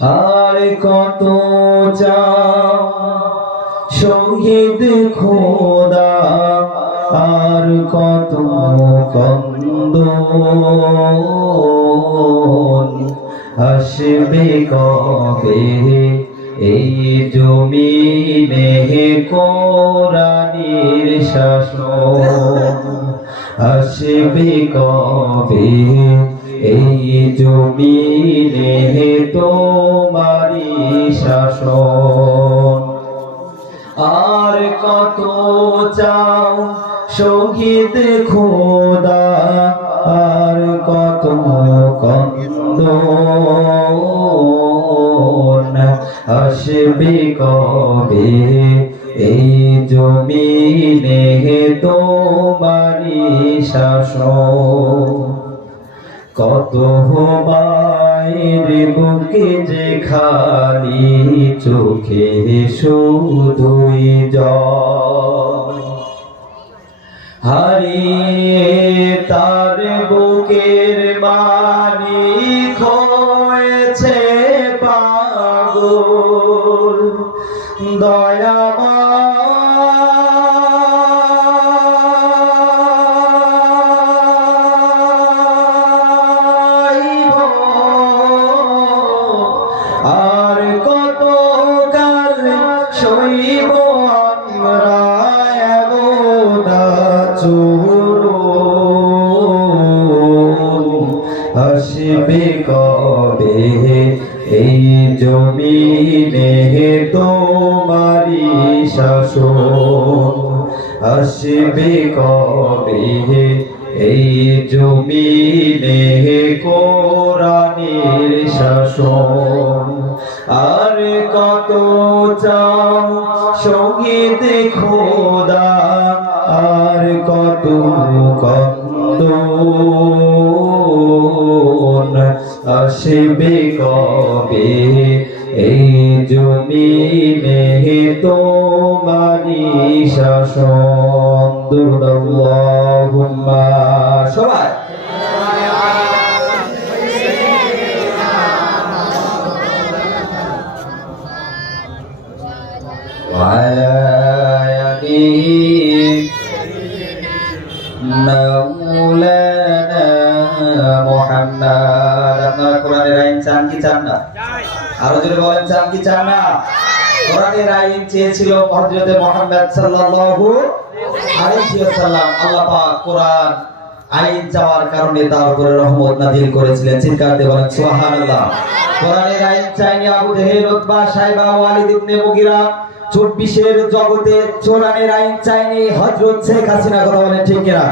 আর কত চাও শহীদ খোদা, আর কত কন্দন আসবে কবে এই জমিনে কোরআনের শাসন, আসবে কবে এই জমিনে তোমারি শাসন। আর কত চাও শহীদ খোদা, আর কত কন্দন আসবে কবে এই জমিনে তোমারি শাসন। কত মায়ের বুকে যে খালি চোখে শুধুই জল, হারিয়ে তার বুকের মালিক হয়েছে পাগল। আর কত কাল সইব আমরা এমন আচরণ, আসবে কবে এই জমিনে তোমারি শাসন, আসবে কবে এই জমিনে কোরআনের শাসন। আর কত চাও শহীদ খোদা, আর কত কন্দন আসবে কবে এই জমিনে তোমারি শাসন। আল্লাহুম্মা সবাই মাওলানা মুহাম্মদ। আপনারা কোরআনের আইন চান কি চান না? আরো জোরে বলেন, চান কি চান না? কোরআনের আইন চেয়েছিল হযরত মুহাম্মদ সাল্লাল্লাহু আলাইহি ওয়াসাল্লাম। আল্লাহ পাক কোরআন আইন চাওয়ার কারণে তার উপরে রহমত নাযিল করেছিলেন। চিৎকার দিয়ে বলেন সুবহানাল্লাহ। কোরআনের আইন চাইনি আবু জেহেল, উতবা, সাইবা, ওয়ালিদ ইবনে মুগিরা। 24-এর জগতে কোরআনের আইন চাইনি হযরত শেখ হাসিনা। কথা বলেন ঠিক কিনা?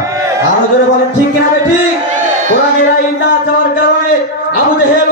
আরো জোরে বলেন ঠিক কিনা? ঠিক। কোরআনের আইন না চাওয়ার কারণে আবু জেহেল,